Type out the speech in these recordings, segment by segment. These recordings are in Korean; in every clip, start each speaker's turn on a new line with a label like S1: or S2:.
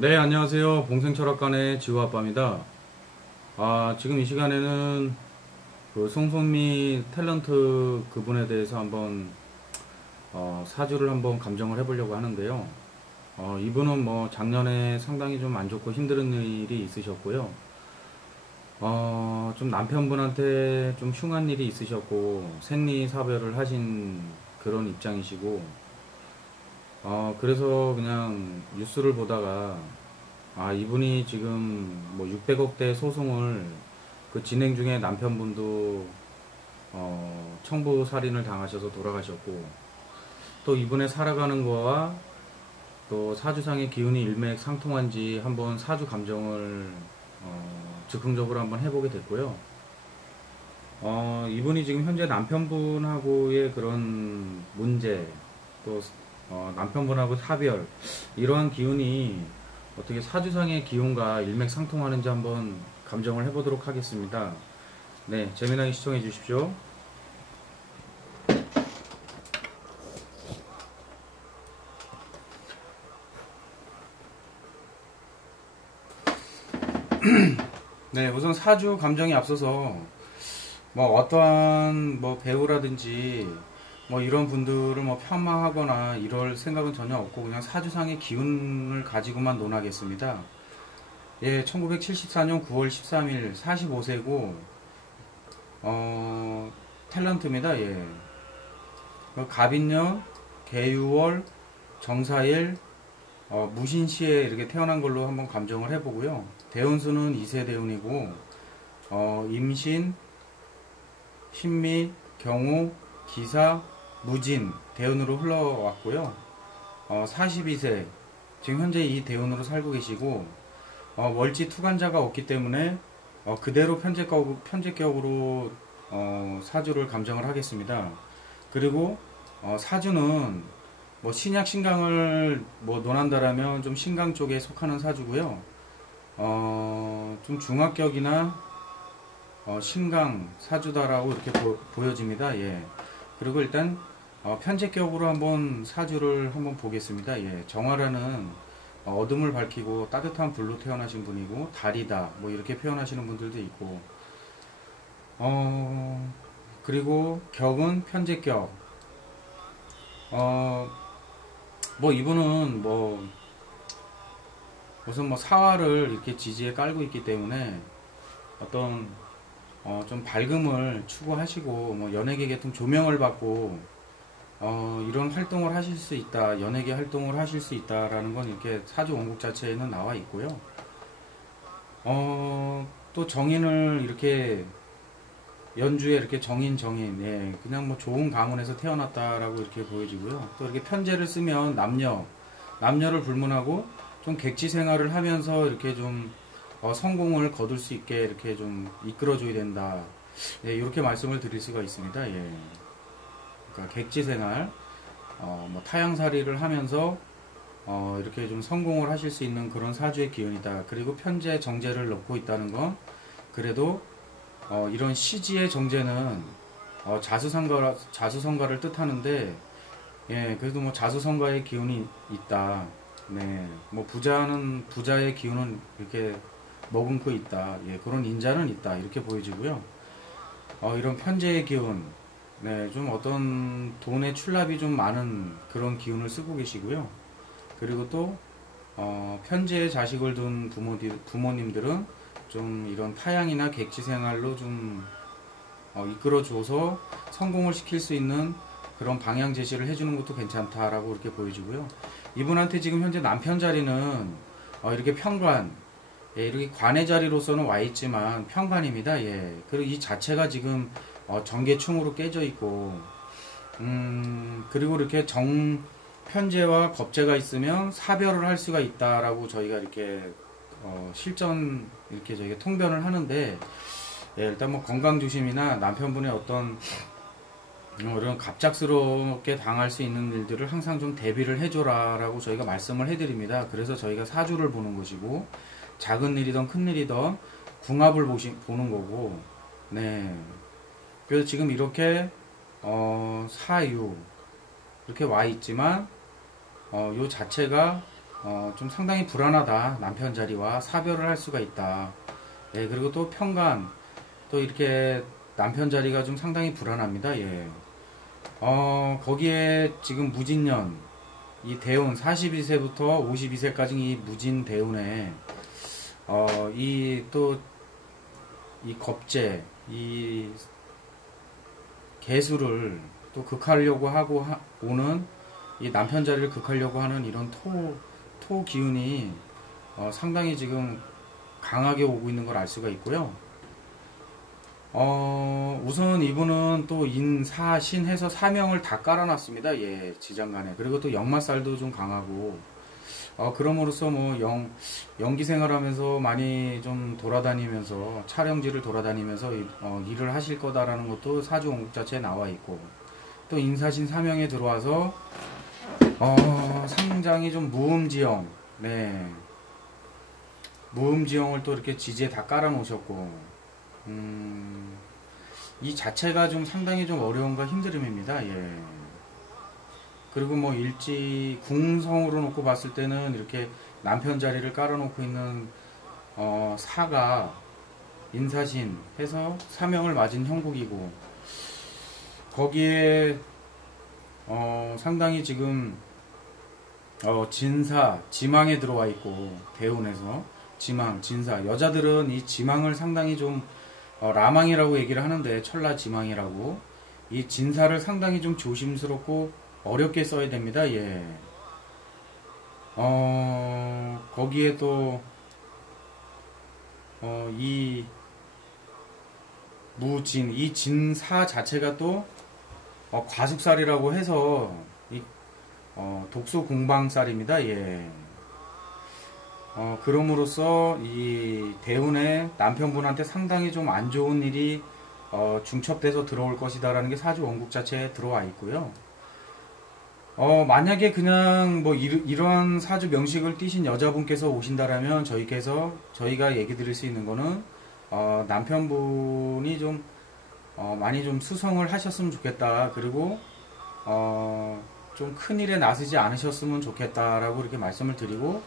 S1: 네, 안녕하세요. 봉생철학관의 지우아빠입니다. 아, 지금 이 시간에는 그 송송미 탤런트 그분에 대해서 한번 어, 사주를 한번 감정을 해보려고 하는데요. 어, 이분은 뭐 작년에 상당히 좀 안 좋고 힘든 일이 있으셨고요. 어, 좀 남편분한테 좀 흉한 일이 있으셨고 생리사별을 하신 그런 입장이시고 어, 그래서 그냥 뉴스를 보다가 아, 이분이 지금 뭐 600억대 소송을 그 진행 중에 남편분도 어, 청부 살인을 당하셔서 돌아가셨고 또 이분의 살아가는 거와 또 사주상의 기운이 일맥 상통한지 한번 사주 감정을 어, 즉흥적으로 한번 해보게 됐고요. 어, 이분이 지금 현재 남편분하고의 그런 문제 또 어, 남편분하고 사별 이러한 기운이 어떻게 사주상의 기운과 일맥상통하는지 한번 감정을 해보도록 하겠습니다. 네, 재미나게 시청해 주십시오. 네, 우선 사주 감정이 앞서서 뭐 어떠한 뭐 배우라든지 뭐 이런 분들을 뭐 폄하하거나 이럴 생각은 전혀 없고 그냥 사주상의 기운을 가지고만 논하겠습니다. 예, 1974년 9월 13일 45세고 어 탤런트입니다. 예. 그 갑인년, 개유월, 정사일, 어, 무신시에 이렇게 태어난 걸로 한번 감정을 해보고요. 대운수는 2세 대운이고 어, 임신, 신미, 경우, 기사, 무진 대운으로 흘러왔고요. 어, 42세 지금 현재 이 대운으로 살고 계시고 어, 월지 투간자가 없기 때문에 어, 그대로 편제격, 편제격으로 어, 사주를 감정을 하겠습니다. 그리고 어, 사주는 뭐 신약 신강을 뭐 논한다라면 좀 신강 쪽에 속하는 사주고요. 어, 좀 중학격이나 어, 신강 사주다라고 이렇게 보, 여집니다 예. 그리고 일단 어, 편제격으로 한번 사주를 한번 보겠습니다. 예, 정화라는 어, 어둠을 밝히고 따뜻한 불로 태어나신 분이고 달이다 뭐 이렇게 표현하시는 분들도 있고 어 그리고 격은 편제격 어뭐 이분은 뭐 우선 뭐 사화를 이렇게 지지에 깔고 있기 때문에 어떤 어, 좀 밝음을 추구하시고 뭐 연예계 계통 조명을 받고 어, 이런 활동을 하실 수 있다, 연예계 활동을 하실 수 있다라는 건 이렇게 사주 원국 자체에는 나와 있고요. 어, 또 정인을 이렇게 연주에 이렇게 정인 정인, 예, 그냥 뭐 좋은 가문에서 태어났다라고 이렇게 보여지고요. 또 이렇게 편제를 쓰면 남녀, 남녀를 불문하고 좀 객지 생활을 하면서 이렇게 좀 어, 성공을 거둘 수 있게 이렇게 좀 이끌어줘야 된다. 예, 이렇게 말씀을 드릴 수가 있습니다. 예. 그러니까 객지 생활, 어, 뭐 타양살이를 하면서 어, 이렇게 좀 성공을 하실 수 있는 그런 사주의 기운이다. 그리고 편제 정제를 넣고 있다는 건 그래도 어, 이런 시지의 정제는 어, 자수성가 자수성가를 뜻하는데 예, 그래도 뭐 자수성가의 기운이 있다. 네, 뭐 부자는 부자의 기운은 이렇게 머금고 있다. 예, 그런 인자는 있다. 이렇게 보여지고요. 어, 이런 편제의 기운, 네, 좀 어떤 돈의 출납이 좀 많은 그런 기운을 쓰고 계시고요. 그리고 또 어, 편제의 자식을 둔 부모들, 부모님들은 좀 이런 타양이나 객지 생활로 좀 어, 이끌어줘서 성공을 시킬 수 있는 그런 방향 제시를 해주는 것도 괜찮다라고 이렇게 보여지고요. 이분한테 지금 현재 남편 자리는 어, 이렇게 평관, 예, 이렇게 관의 자리로서는 와 있지만 평관입니다. 예. 그리고 이 자체가 지금 어, 전개충으로 깨져 있고, 음, 그리고 이렇게 정, 편제와 겁제가 있으면 사별을 할 수가 있다라고 저희가 이렇게, 어, 실전, 이렇게 저희가 통변을 하는데, 예, 일단 뭐 건강 조심이나 남편분의 어떤, 어, 이런 갑작스럽게 당할 수 있는 일들을 항상 좀 대비를 해줘라라고 저희가 말씀을 해드립니다. 그래서 저희가 사주를 보는 것이고, 작은 일이든 큰 일이든 궁합을 보시, 보는 거고, 네. 그래서 지금 이렇게 어, 사유 이렇게 와 있지만 어, 요 자체가 어, 좀 상당히 불안하다. 남편 자리와 사별을 할 수가 있다. 예, 그리고 또 편간, 또 이렇게 남편 자리가 좀 상당히 불안합니다. 예. 어, 거기에 지금 무진년, 이 대운, 42세부터 52세까지 이 무진 대운에, 어, 이 또, 이 겁재, 이 개수를 또 극하려고 하고 하, 오는 이 남편 자리를 극하려고 하는 이런 토, 토 기운이 어, 상당히 지금 강하게 오고 있는 걸 알 수가 있고요. 어, 우선 이분은 또 인, 사, 신 해서 사명을 다 깔아놨습니다. 예, 지장간에. 그리고 또 역마살도 좀 강하고, 어, 그럼으로써 뭐 영, 연기 생활하면서 많이 좀 돌아다니면서, 촬영지를 돌아다니면서 어, 일을 하실 거다라는 것도 사주 원국 자체에 나와 있고, 또 인사신 사명에 들어와서, 어, 상장이 좀 무음지형, 네. 무음지형을 또 이렇게 지지에 다 깔아 놓으셨고, 음, 이 자체가 좀 상당히 좀 어려움과 힘듦입니다. 예. 그리고 뭐 일지 궁성으로 놓고 봤을 때는 이렇게 남편 자리를 깔아놓고 있는 어, 사가 인사신 해서 사명을 맞은 형국이고 거기에 어, 상당히 지금 어, 진사 지망에 들어와 있고 대운에서. 지망 진사. 여자들은 이 지망을 상당히 좀 어, 라망이라고 얘기를 하는데 천라 지망이라고. 이 진사를 상당히 좀 조심스럽고 어렵게 써야 됩니다. 예. 어, 거기에 또, 어, 이 무진, 이 진사 자체가 또 어, 과숙살이라고 해서 이 어, 독소 공방살입니다. 예. 어, 그럼으로써 이 대운의 남편분한테 상당히 좀 안 좋은 일이 어, 중첩돼서 들어올 것이다라는 게 사주 원국 자체에 들어와 있고요. 어, 만약에 그냥 뭐 이, 런 사주 명식을 띠신 여자분께서 오신다라면 저희께서 저희가 얘기 드릴 수 있는 거는 어, 남편분이 좀 어, 많이 좀 수성을 하셨으면 좋겠다. 그리고 어, 좀 큰일에 나서지 않으셨으면 좋겠다라고 이렇게 말씀을 드리고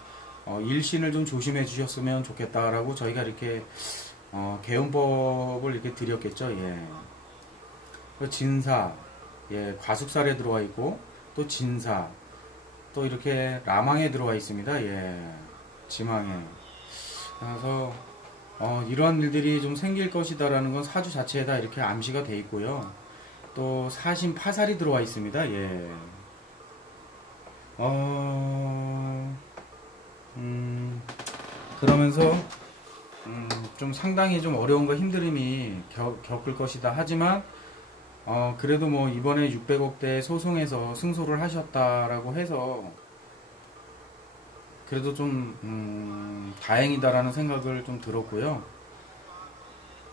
S1: 어, 일신을 좀 조심해 주셨으면 좋겠다라고 저희가 이렇게 어, 개운법을 이렇게 드렸겠죠. 예. 그 진사, 예, 과숙살에 들어와 있고 또 진사, 또 이렇게 라망에 들어와 있습니다. 예, 지망에. 그래서 어, 이런 일들이 좀 생길 것이다라는 건 사주 자체에다 이렇게 암시가 돼 있고요. 또 사신 파살이 들어와 있습니다. 예. 어. 음, 그러면서 음, 좀 상당히 좀 어려움과 힘듦이 겪, 겪을 것이다. 하지만 어, 그래도 뭐 이번에 600억대 소송에서 승소를 하셨다라고 해서 그래도 좀 음, 다행이다라는 생각을 좀 들었고요.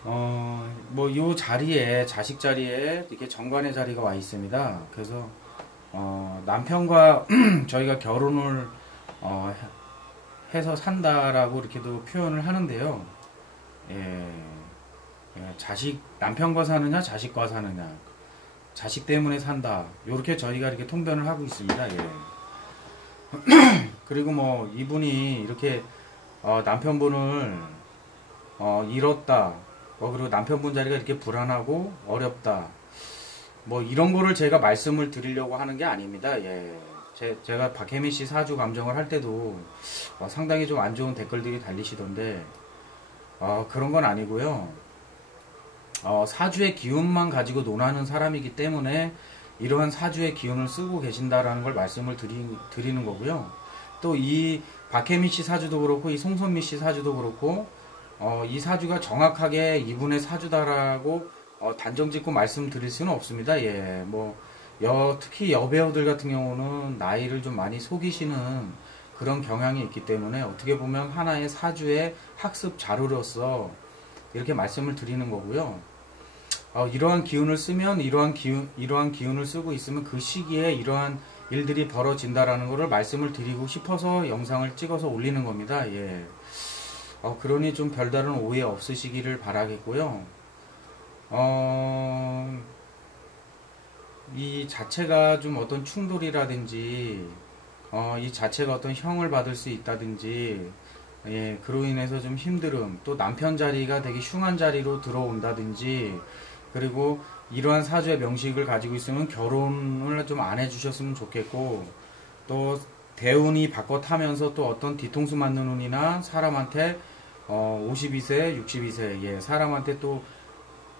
S1: 어, 뭐 이 자리에 자식 자리에 이렇게 정관의 자리가 와 있습니다. 그래서 어, 남편과 저희가 결혼을 어, 해서 산다라고 이렇게도 표현을 하는데요. 예, 예, 자식 남편과 사느냐 자식과 사느냐 자식 때문에 산다 이렇게 저희가 이렇게 통변을 하고 있습니다. 예. 그리고 뭐 이분이 이렇게 어, 남편분을 어, 잃었다. 뭐 그리고 남편분 자리가 이렇게 불안하고 어렵다. 뭐 이런 거를 제가 말씀을 드리려고 하는 게 아닙니다. 예. 제, 제가 박혜민 씨 사주 감정을 할 때도 어, 상당히 좀 안 좋은 댓글들이 달리시던데 어, 그런 건 아니고요. 어, 사주의 기운만 가지고 논하는 사람이기 때문에 이러한 사주의 기운을 쓰고 계신다라는 걸 말씀을 드리, 드리는 거고요. 또 이 박혜민 씨 사주도 그렇고 이 송선미 씨 사주도 그렇고 어, 이 사주가 정확하게 이분의 사주다라고 어, 단정 짓고 말씀드릴 수는 없습니다. 예, 뭐 여, 특히 여배우들 같은 경우는 나이를 좀 많이 속이시는 그런 경향이 있기 때문에 어떻게 보면 하나의 사주의 학습 자료로서 이렇게 말씀을 드리는 거고요. 어, 이러한 기운을 쓰면 이러한 기운, 이러한 기운을 쓰고 있으면 그 시기에 이러한 일들이 벌어진다라는 것을 말씀을 드리고 싶어서 영상을 찍어서 올리는 겁니다. 예. 어, 그러니 좀 별다른 오해 없으시기를 바라겠고요. 어, 이 자체가 좀 어떤 충돌이라든지 어, 이 자체가 어떤 형을 받을 수 있다든지, 예, 그로 인해서 좀 힘듦, 또 남편 자리가 되게 흉한 자리로 들어온다든지, 그리고 이러한 사주의 명식을 가지고 있으면 결혼을 좀 안 해주셨으면 좋겠고, 또 대운이 바꿔 타면서 또 어떤 뒤통수 맞는 운이나 사람한테 어, 52세, 62세, 예, 사람한테 또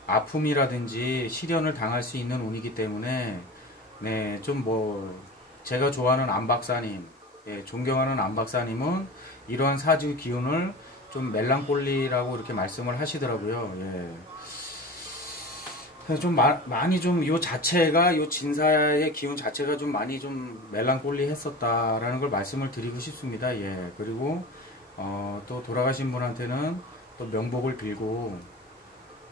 S1: 아픔이라든지 시련을 당할 수 있는 운이기 때문에, 네, 좀 뭐, 제가 좋아하는 안 박사님, 예, 존경하는 안 박사님은 이러한 사주 기운을 좀 멜랑콜리라고 이렇게 말씀을 하시더라고요. 예. 좀 마- 많이 좀 요 자체가 요 진사의 기운 자체가 좀 많이 좀 멜랑콜리 했었다라는 걸 말씀을 드리고 싶습니다. 예. 그리고 어, 또 돌아가신 분한테는 또 명복을 빌고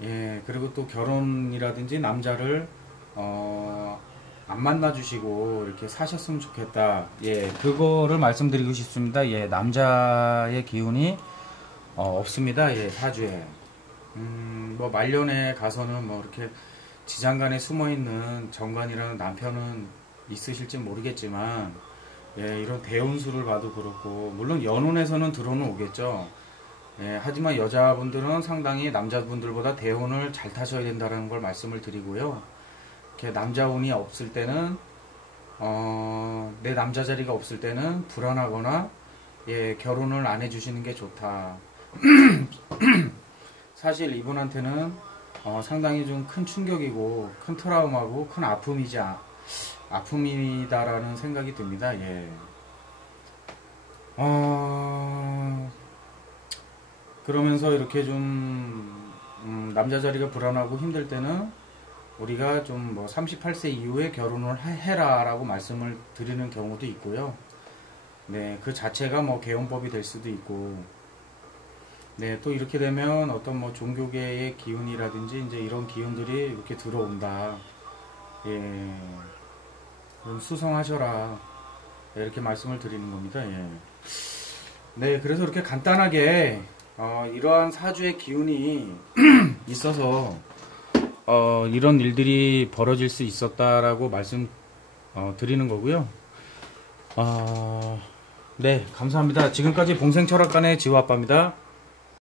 S1: 예. 그리고 또 결혼이라든지 남자를 어, 안 만나 주시고 이렇게 사셨으면 좋겠다. 예. 그거를 말씀드리고 싶습니다. 예. 남자의 기운이 어, 없습니다. 예. 사주에. 음, 뭐 말년에 가서는 뭐 이렇게 지장간에 숨어 있는 정관이라는 남편은 있으실지 모르겠지만 예, 이런 대운수를 봐도 그렇고 물론 연운에서는 들어는 오겠죠. 예, 하지만 여자분들은 상당히 남자분들보다 대운을 잘 타셔야 된다는 걸 말씀을 드리고요. 이렇게 남자 운이 없을 때는 어, 내 남자 자리가 없을 때는 불안하거나 예, 결혼을 안 해주시는 게 좋다. 사실 이분한테는 어, 상당히 좀 큰 충격이고 큰 트라우마고 큰 아픔이지 아, 아픔이다라는 생각이 듭니다. 예. 어, 그러면서 이렇게 좀 음, 남자 자리가 불안하고 힘들 때는 우리가 좀 뭐 38세 이후에 결혼을 해- 해라라고 말씀을 드리는 경우도 있고요. 네, 그 자체가 뭐 개헌법이 될 수도 있고 네, 또 이렇게 되면 어떤 뭐 종교계의 기운이라든지 이제 이런 기운들이 이렇게 들어온다. 예. 그럼 수성하셔라. 네, 이렇게 말씀을 드리는 겁니다. 예. 네, 그래서 이렇게 간단하게 어, 이러한 사주의 기운이 있어서 어, 이런 일들이 벌어질 수 있었다라고 말씀 어, 드리는 거고요. 어, 네, 감사합니다. 지금까지 봉생철학관의 지호 아빠입니다.